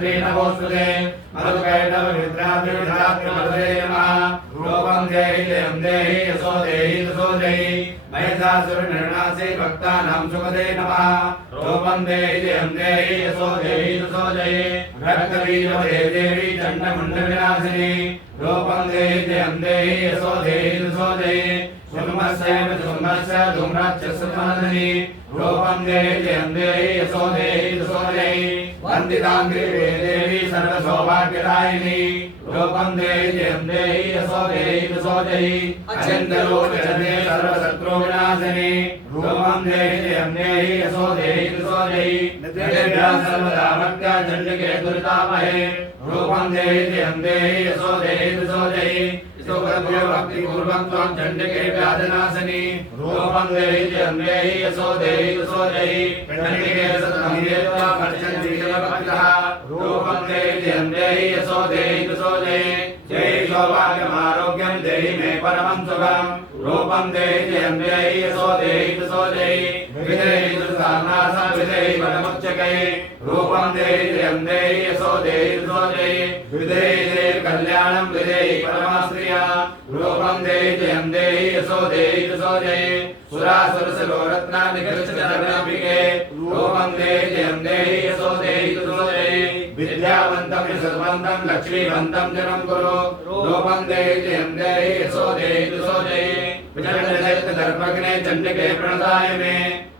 नमोस्तुते मधुकैटव विद्राद्रिविधात्रिमधुरे नमः रूपं देहि जयं देहि यशो देहि तशो देहि महिषासुरनिर्णासे भक्तानां सुखदे नमः रूपं देहि जयं देहि यशो देहि तशो देहि रक्तबीजवदे देवी चण्डमुण्डविनाशिनी रूपं देहि जयं देहि यशो देहि तशो देहि शुम्भस्य धूम्राक्षसमादनी रूपं देहि जयं देहि यशो देहि तशो देहि वन्दिताङ्घ्रि देवी सर्वसौभाग्यदायिनी रूपं देहि जयं देहि यशो देहि तशो देहि अचिन्तलोचने सर्वशत्रुविनाशिनी रूपं देहि जयं देहि यशो देहि तशो देहि नित्यं सर्वदा भक्त्या चण्डिके दुरितामहे रूपं देहि जयं देहि यशो देहि तशो देहि सुभद्रो भक्ति पूर्वं त्वं चण्डिके व्याधनाशिनी रूपं देहि जयं देहि यशो देहि तशो देहि चण्डिके सततं देवा अर्चन्ति भक्तः रूपं देहि जयं देहि यशो देहि तशो देहि जय सौभाग्यमारोग्यं देहि मे परमं सुखं रूपं देहि जयं देहि यशो देहि तशो देहि विदेहि दुर्गानासा विदेहि वनमुच्चके रूपं देहि जयं देहि यशो देहि तशो देहि विदेहि कल्याणं विदेहि परमाश्रिया रूपं देहि जयं देहि यशो देहि तशो देहि सुरासुरसलोरत्नानिकर्षितजगदम्बिके रूपं देहि जयं देहि यशो देहि तशो देहि विद्यावन्तं यशस्वन्तं लक्ष्मीवन्तं जनं कुरु रूपं देहि जयं देहि यशो देहि तशो देहि विजयदर्पग्ने चण्डिके प्रणताय मे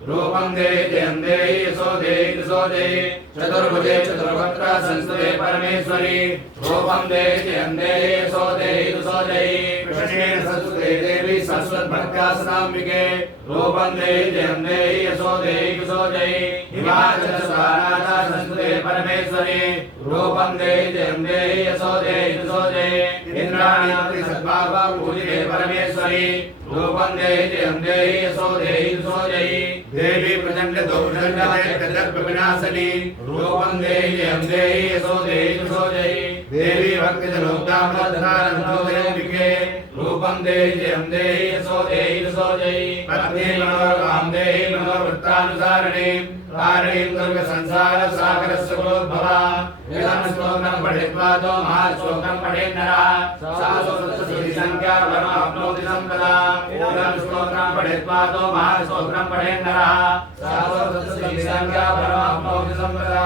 रूपं देहि जयं देहि यशो देहि तशो देहि चतुर्भुजे चतुर्वक्त्रा संस्कृते परमेश्वरी रूपं देहि जयं देहि यशो देहि तशो देहि कृष्णेन संस्कृते देवी सरस्वद्भक्त्यासनाम्बिके रूपं देहि जयं देहि यशो देहि तशो देहि हिमाचलस्वानाथा संस्कृते परमेश्वरी रूपं देहि जयं देहि यशो देहि तशो देहि इंद्राणी सद्भावा पूजिते परमेश्वरी रूपं देहि जयं देहि यशो देहि तशो देहि देवी प्रचंड दोषदंड विनाशिनी रूपं देहि जयं देहि यशो देहि तशो देहि देवी भक्तिजनोक्तामधारन्ते रूपं देहि जयं देहि यशो देहि तशो देहि पत्नी मनोरमां देहि मनोवृत्तानुसारिणी तारीं दुर्ग संसार सागर सुखोद्भवा इदं श्लोकं पठित्वा तो महाश्लोकं पठेत् नरः सासुरसुरी संख्या परमाप्नोति संपदा इदं श्लोकं पठित्वा तो महाश्लोकं पठेत् नरः सासुरसुरी संख्या परमाप्नोति संपदा